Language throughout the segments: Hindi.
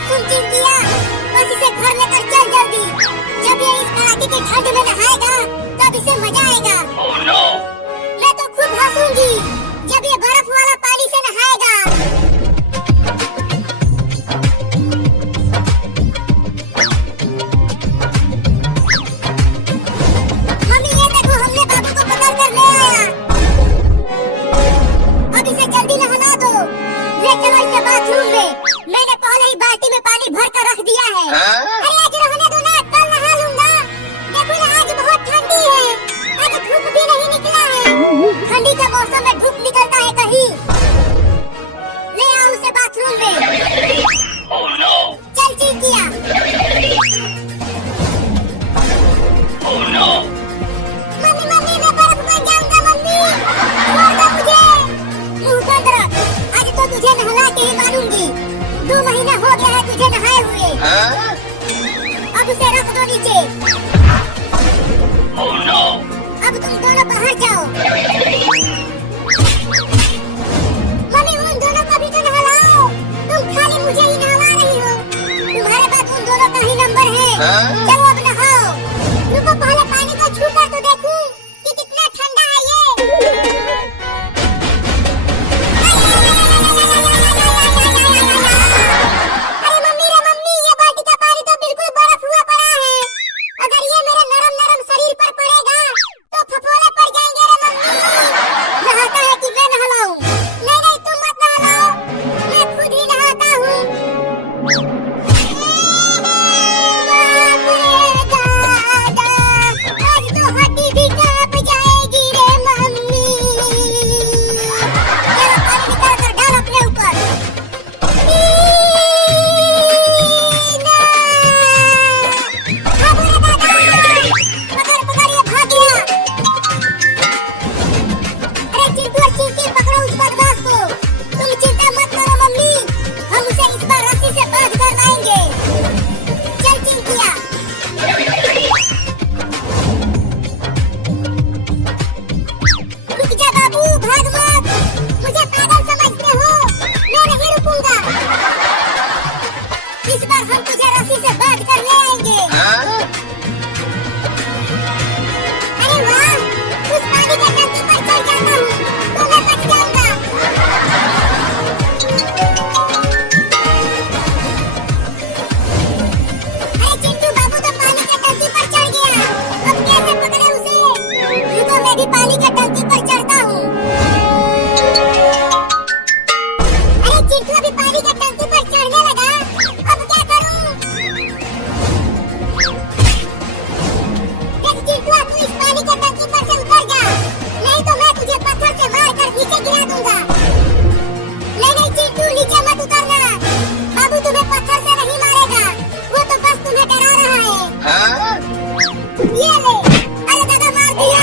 बात सुन चिंकिया, बस इसे घर लेकर चल जल्दी। जब ये इस कड़ाके की ठंड में नहाएगा तब इसे मजा आएगा। Oh no! मैं तो खूब हंसूंगी जब ये बर्फ वाला पानी से नहाएगा। मम्मी ये देखो, हमने बाबू को पकड़ कर ले आया। अब इसे जल्दी नहला दो। ले चलो इसे बाथरूम में। मैंने पहले ही बाल्टी में पानी भर कर रख दिया है। अरे आज रहने दो ना, कल नहा लूंगा। देखो ना, आज बहुत ठंडी है। आज धूप भी नहीं निकला है। ठंडी के मौसम में धूप निकलता है कहीं। ले आओ उसे बाथरूम में। Oh no! चल चिंकिया। Oh no! मम्मी मम्मी, मैं बर्फ बन जाऊंगा। मम्मी छोड़ दो मुझे। मुंह बंद रख। आज तो तुझे नहला के ही मानूंगी। 2 महीना हो गया है तुझे नहाए हुए। अब उसे रख दो नीचे। Oh no! अब तुम दोनों बाहर जाओ। मम्मी उन दोनों को भी तो नहलाओ। तुम खाली मुझे ही नहला रही हो। तुम्हारे पास उन दोनों का ही नंबर है। चलो अब नहाओ। रुको, पहले पानी को छू कर तो देखूं कि कितना ठंडा है ये। अरे मम्मी रे मम्मी, ये बाल्टी का पानी तो बिल्कुल बर्फ हुआ पड़ा है। अगर ये मेरे नरम नरम शरीर पर पड़ेगा तो फफोले पड़ जाएंगे रे मम्मी। नहाता है कि मैं नहलाऊं? नहीं नहीं, तुम मत नहलाओ, मैं खुद ही नहाता हूँ। बाप रे दादा, आज तो हड्डी भी कांप जाएगी रे मम्मी। चलो पानी निकाल कर डाल अपने ऊपर। इस बार हम तुझे रस्सी से बांध कर ले आएंगे। अरे वाह, उस पानी के टंकी पर चढ़ जाता हूँ तो मैं बच जाऊंगा। अरे चिंटू बाबू तो पानी के टंकी पर चढ़ गया। अब कैसे पकड़े उसे? रुको, मैं भी पानी के टंकी पर चढ़ता हूँ। अरे चिंटू अभी पानी के टंकी पर चढ़ने लगा। अब क्या करूं? देख चिंटू, तू इस पानी के टंकी पर से उतर जा, नहीं तो मैं तुझे पत्थर से मार कर नीचे गिरा दूंगा। नहीं नहीं चिंटू, नीचे मत उतरना। बाबू तुम्हें पत्थर से नहीं मारेगा, वो तो बस तुम्हें डरा रहा है। ये ले। अरे दादा, मार दिया।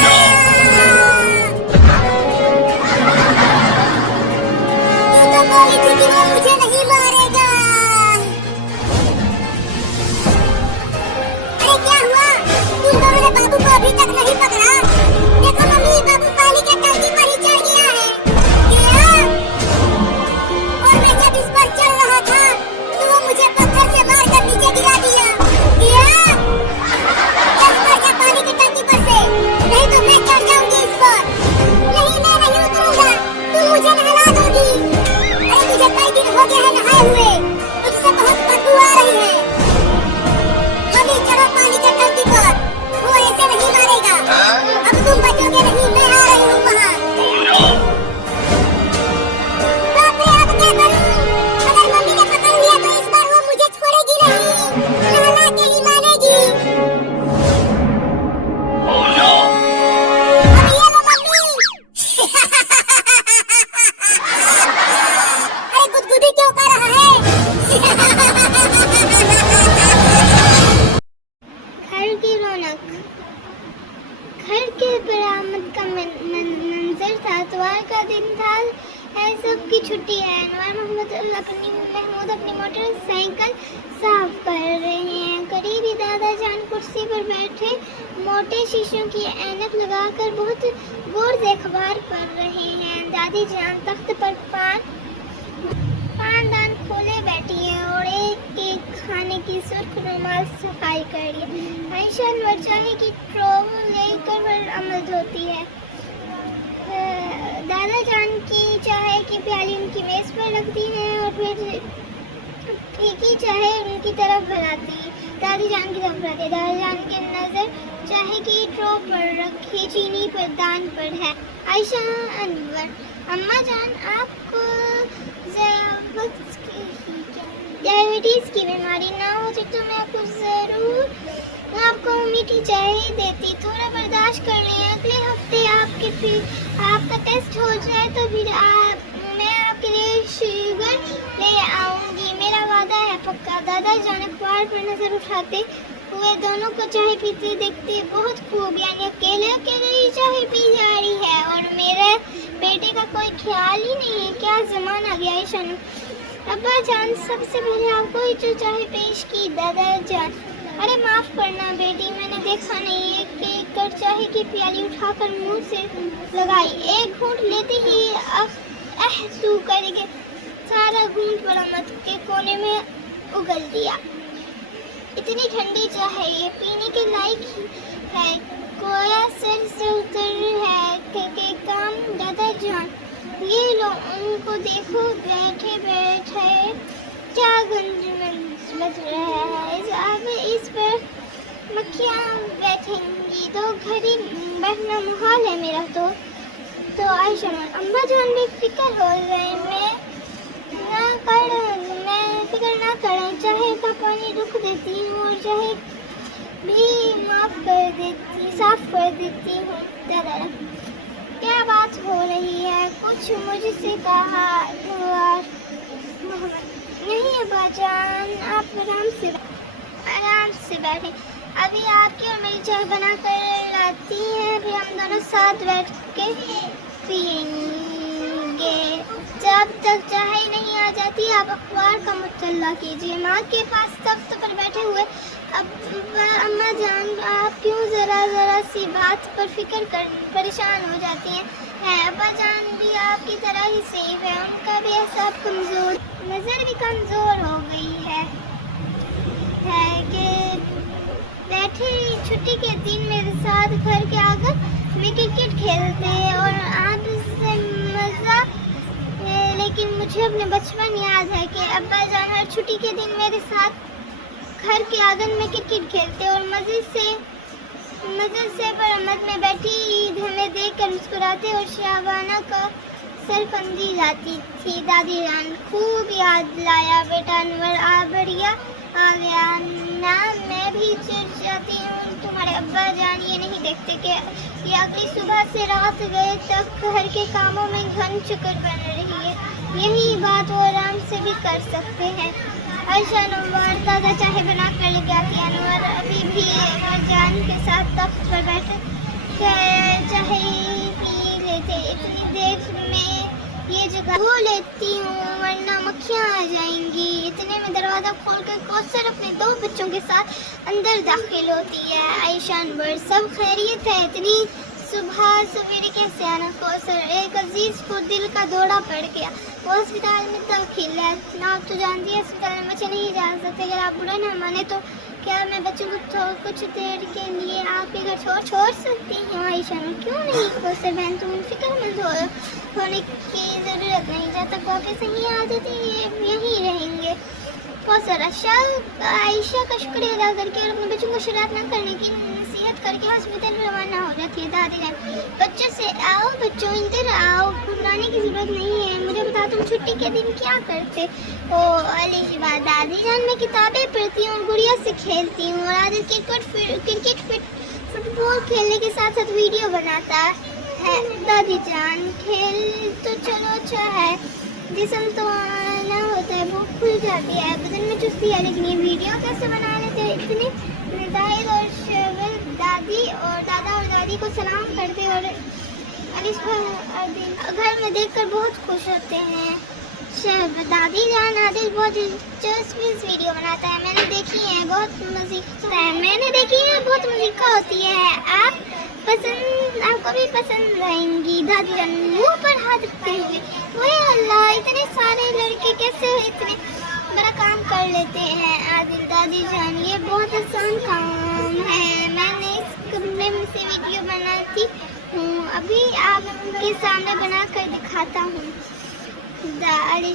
तू तो बोली थी कि वो मुझे नहीं मारेगा। अरे क्या हुआ? तुम दोनों ने बाबू को अभी तक नहीं पकड़ा? देखो मम्मी, बाबू पानी के टंकी पर ही चढ़ गया है। क्या? और मैं जब इस पर चल रहा था तो वो मुझे पत्थर से मार कर नीचे गिरा दिया। क्या? चल उतर जा पानी की टंकी पर से, नहीं तो मैं चढ़ जाऊंगी इस पर। नहीं, मैं नहीं उतरूंगा, तुम मुझे नहला दोगी। अरे मुझे कई दिन हो गए हैं नहाए हुए, मुझसे बहुत बदबू आ रही है। मम्मी चलो पानी के टंकी पर, वो ऐसे नहीं मारेगा। अब तुम बचोगे नहीं, मैं आ रही हूँ वहाँ। बाप रे, अब क्या करूँ? अगर मम्मी ने पकड़ लिया तो इस बार वो मुझे छोड़ेगी नहीं, नहला के ही मानेगी। Oh no! अब ये लो मम्मी। अरे गुदगुदी क्यों कर रहा है? घर की रौनक। घर के बरामद का मंजर था। इतवार का दिन था, है सबकी छुट्टी है। अनवर महमूद अपनी मोटरसाइकिल साफ कर रहे हैं। करीबी दादा जान कुर्सी पर बैठे मोटे शीशों की ऐनक लगाकर बहुत गौर से अखबार पढ़ रहे हैं। दादी जान तख्त पर पानदान खोले बैठी है और एक के एक रुमाल सफाई कर लिया। आयशा अनवर चाहे कि ट्रोल लेकर बरामद होती है। दादा जान की चाय की प्याली उनकी मेज़ पर रखती है और फिर फीकी चाय उनकी तरफ बढ़ाती, दादी जान की तरफ बढ़ाती है। दादा जान की नज़र चाय की ट्रो पर रखी चीनी पर दान पर है। आयशा अनवर, अम्मा जान आपको डायबिटीज़ की बीमारी ना हो तो मैं आपको ज़रूर आपको मीठी चाय ही देती, थोड़ा बर्दाश्त कर लें। अगले हफ्ते आपका टेस्ट हो जाए तो फिर मैं आपके लिए शुगर ले आऊँगी, मेरा वादा है पक्का। दादा जान अखबार पर नज़र उठाते हुए दोनों को चाय पीते देखते बहुत खूब, यानी अकेले अकेले ही चाय पी जा रही है और मेरे बेटे का कोई ख्याल ही नहीं है। क्या ज़माना गया है शन। अब्बा जान, सबसे पहले आपको ही जो चाय पेश की। दादा जान, अरे माफ़ करना बेटी, मैंने देखा नहीं है कि कर चाय की प्याली उठाकर मुंह से लगाई, एक घूंट लेते ही तू करके सारा घूंट बरामद के कोने में उगल दिया। इतनी ठंडी चाय ये पीने के लायक है, कोया सर से उतर है के काम। दादा जान, ये लो उनको देखो, बैठे बैठे क्या गंज बच रहा है। अब इस पर मक्खियाँ बैठेंगी तो घड़ी बैठना मुहाल है मेरा। तो आयशा, अम्मा जान बेफिक्र हो गए, मैं फिक्र ना करें, चाहे का पानी रुख देती हूँ और चाहे भी साफ कर देती हूँ। दादा, क्या बात हो रही है, कुछ मुझसे कहा हुआ? नहीं अब्बा जान, आप आराम से बैठे, अभी आपकी और मेरी चाय बना कर लाती हैं, फिर हम दोनों साथ बैठ के पियेंगे। जब तक चाय नहीं आ जाती आप अखबार का मुतल्ला कीजिए। माँ के पास तख्त पर बैठे हुए अम्मा जान, आप क्यों ज़रा सी बात पर परेशान हो जाती हैं? अब्बा जान भी आपकी तरह ही सेफ है, उनका भी एहसास कमज़ोर, नज़र भी कमज़ोर हो गई है कि बैठे छुट्टी के दिन मेरे साथ घर के आंगन में क्रिकेट खेलते और आप से मज़ा है, लेकिन मुझे अपने बचपन याद है कि अब्बा जान हर छुट्टी के दिन मेरे साथ घर के आंगन में क्रिकेट खेलते और मज़े से बरामद में बैठी ईद हमें देखकर मुस्कुराते और शाबाना का सर समझी जाती थी। दादी जान, खूब याद लाया बेटा अनवर, आ बढ़िया आ गया ना, मैं भी चिढ़ जाती हूँ। तुम्हारे अब्बा जान ये नहीं देखते कि ये अगली सुबह से रात गए तक घर के कामों में घन चक्कर बन रही है, यही बात वो आराम से भी कर सकते हैं। आयशा अनवर ताज़ा चाय बना कर लेके आती। अनवर अभी भी अम्मा जान के साथ तख्त पर बैठे चाय पी लेते। इतनी देर में ये जगह धो लेती हूँ वरना मक्खियाँ आ जाएंगी। इतने में दरवाज़ा खोलकर कौसर अपने 2 बच्चों के साथ अंदर दाखिल होती है। आयशा अनवर, सब खैरियत है? इतनी सुबह सवेरे कैसे आना? कौसर, एक अजीज़ को दिल का दौरा पड़ गया, वो अस्पताल में दाखिल है। आप तो जानती है अस्पताल में बच्चे नहीं जा सकते, अगर आप बुरा ना माने तो क्या मैं बच्चों को कुछ देर के लिए आपके घर छोड़ सकती हूँ? आयशा में, क्यों नहीं कौसर बहन, तुम फिक्रमंद होने की ज़रूरत नहीं, जब तक वापस नहीं आ जाती यहीं रहेंगे। कौसर, अच्छा। आयशा का शुक्रिया अदा करके और अपने बच्चों को शरारत न करने की नसीहत करके हॉस्पिटल रवाना हो जाती है। दादी जान, बच्चों से आओ, बच्चों इधर आओ, घबराने की ज़रूरत नहीं है, मुझे बताओ तुम छुट्टी के दिन क्या करते हो? अली बात, दादी जान, मैं किताबें पढ़ती हूँ और गुड़िया से खेलती हूँ और आज क्रिकेट फुटबॉल खेलने के साथ साथ वीडियो बनाता है। दादी जान, खेल तो चलो अच्छा है, जिस्म तो आना होता है, भूख खुल जाती है, बदन में चुस्ती है, लेकिन ये वीडियो कैसे बना लेते हैं? इतने मिजाइल और शगल। दादा और दादी को सलाम करते और अलिस घर में देखकर बहुत खुश होते हैं। दादी जान, आदिल बहुत दिलचस्प वीडियो बनाता है, मैंने देखी है, बहुत मज़ीका होती है, आपको भी पसंद आएंगी। दादी जान, मुंह पर हाथ रखते हुए, वही अल्लाह, इतने सारे लड़के कैसे इतने बड़ा काम कर लेते हैं? आदिल, दादी जान, ये बहुत आसान काम है। मैंने इस कमरे में से वीडियो बनाती हूँ, अभी आपके सामने बना कर दिखाता हूँ। दादी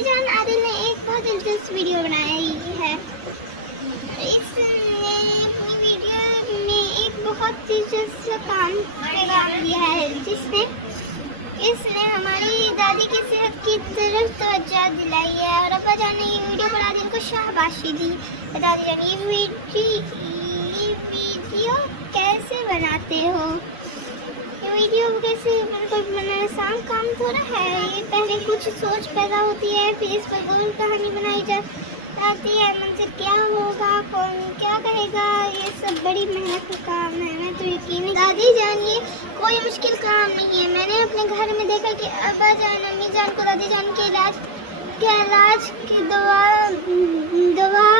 जान आदिल ने एक बहुत दिलचस्प वीडियो बनाई है। इसने अपनी वीडियो में एक बहुत दिलचस्प काम किया है, जिसने इसने हमारी दादी की सेहत की तरफ तवज्जो दिलाई है। और अब्बा जान ने ये वीडियो पर आदिल को शाबाशी दी। दादी जान ये वीडियो कैसे बनाते हो? ये वीडियो कैसे कोई बनाना आसान काम थोड़ा है। ये पहले कुछ सोच पैदा होती है, फिर इस पर गोल कहानी बनाई जाती है। मंजर क्या होगा, कौन क्या कहेगा, ये सब बड़ी मेहनत का काम है। मैं तो यकीन दादी जान ये कोई मुश्किल काम नहीं है। मैंने अपने घर में देखा कि अब्बा जान अम्मी जान को दादी जान के इलाज की दवा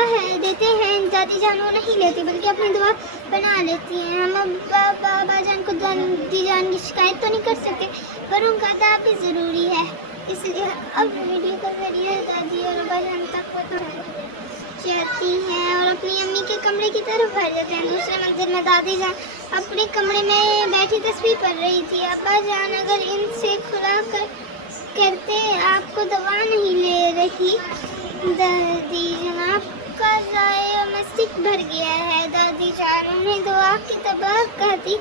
है देते हैं। दादी जान वो नहीं लेती बल्कि अपनी दवा बना लेती हैं। हम बाबा जान को दादी जान की शिकायत तो नहीं कर सकते, पर उनका अदब भी ज़रूरी है। इसलिए अब वीडियो का जरिए दादी और अब्बा जान तक जाती हैं और अपनी अम्मी के कमरे की तरफ बढ़ जाते हैं। दूसरे मंजिल में दादी जान अपने कमरे में बैठी तस्वीर पढ़ रही थी। अब्बा जान अगर इनसे खुला करते आपको दवा नहीं ले रही दादी जान, आपका जाए मस्तिष्क भर गया है। दादी जान उन्हें दवा की तबाह कहती,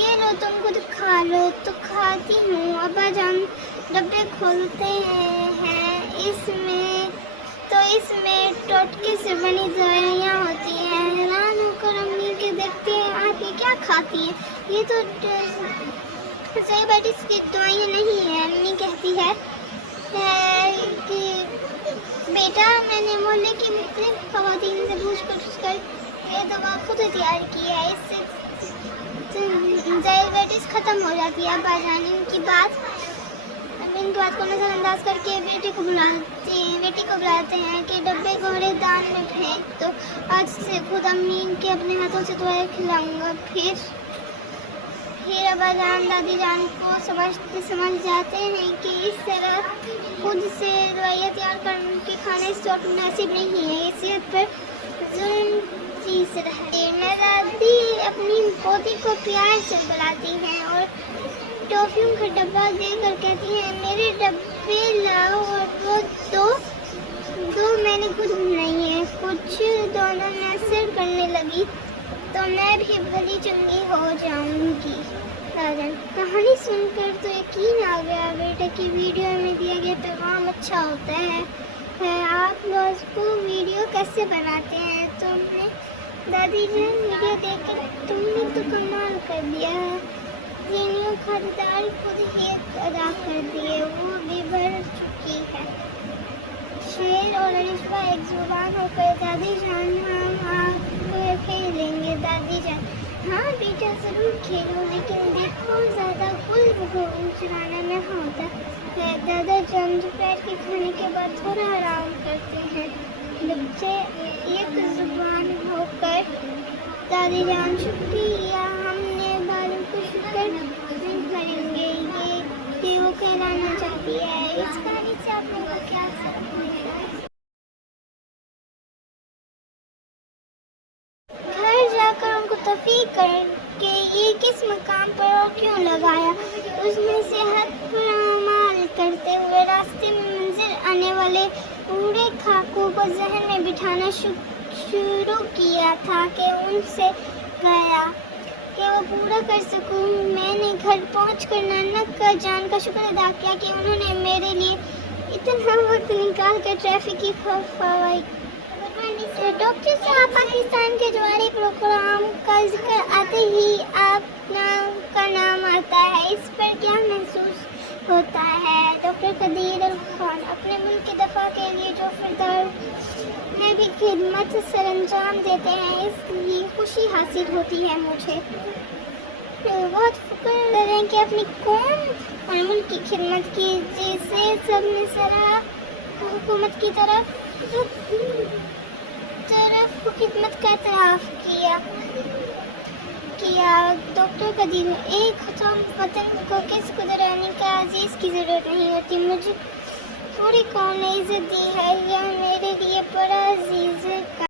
ये लो तुम खुद खा लो। तो खाती हूँ। अब्बा जान डब्बे खोलते हैं, इसमें टोटके से बनी दवाइयाँ होती हैं। हैरान होकर अम्मी के देखते हैं, आप ये क्या खाती हैं? ये तो डायबिटीज की दवाइयाँ नहीं है। अम्मी कहती है कि बेटा मैंने मोहल्ले की मुख्तलिफ खवातीन से पूछ कर ये दवा खुद तैयार की है, इससे डायबिटीज ख़त्म हो जाती है। अब्बा जान इनकी बात को नज़रअंदाज करके बेटी को बुलाते हैं कि डब्बे को दान में फेंक दो। आज से खुद अम्मी के अपने हाथों से दवाई खिलाऊंगा। फिर अब्बा जान दादी जान को समझ जाते हैं कि इस तरह खुद से दवाइयाँ तैयार करके खाने से मुनासिब नहीं है, ये सेहत पर जुल्म चीज़ है। दादी अपनी पोती को प्यार से बुलाती हैं और टॉफियों का डब्बा देकर कहती हैं, मेरे डब्बे लाओ। और वो दो मैंने खुद नहीं है, कुछ दोनों में असर करने लगी तो मैं भी भली चंगी हो जाऊंगी। कहानी सुनकर तो यकीन आ गया बेटा कि वीडियो में दिया गया पैगाम अच्छा होता है। आप लोग को वीडियो कैसे बनाते हैं? तुमने दादी जान वीडियो देखकर तुमने तो कमाल कर दिया है। जीनियों खरीदार खुद ही अदा कर दिए, वो भी बढ़ चुकी है। शेर और अलिफा एक जुबान होकर दादी जान हम खेलेंगे। दादी जान हाँ बेटा ज़रूर खेलो, लेकिन देखो ज़्यादा गुल चलाना न होता है। दादा जान दोपहर के खाने के बाद थोड़ा आराम करते हैं। बच्चे एक जुबान होकर दादी जान शुक्रिया, हमने बालों को शुक्र करेंगे, ये वो कहलाना चाहती है। इस कहानी से आप लोगों को क्या समझ है? घर जाकर उनको तफरीक करके ये किस मकाम पर और क्यों लगाया, उसमें सेहत पर अमल करते हुए रास्ते में मंजिल आने वाले बूढ़े खाकों को जहन में बिठाना शुरू किया था कि उनसे गया कि वो पूरा कर सकूं। मैंने घर पहुंचकर नानक का जान का शुक्र अदा किया कि उन्होंने मेरे लिए इतना वक्त निकाल कर ट्रैफिक की खौफाई। डॉक्टर साहब पाकिस्तान के जवारी प्रोग्राम का जिक्र आते ही आपका नाम आता है, इस पर क्या महसूस होता है? डॉक्टर कदीर अल खान अपने मुल्क की दफा के लिए जो फिरदार में भी खिदमत सरअंजाम देते हैं, इसलिए खुशी हासिल होती है मुझे। बहुत फिक्र करें कि अपनी कौम और मुल्क की खिदमत की, जिसे सबने सराहा हुकूमत की तरफ खिदमत का एतराफ़ किया। डॉक्टर कदीर एक वतन को किस गुजरानी का अजीज़ की ज़रूरत नहीं होती, मुझे पूरी कौम ने इज़्ज़त दी है, यह मेरे लिए बड़ा अजीज़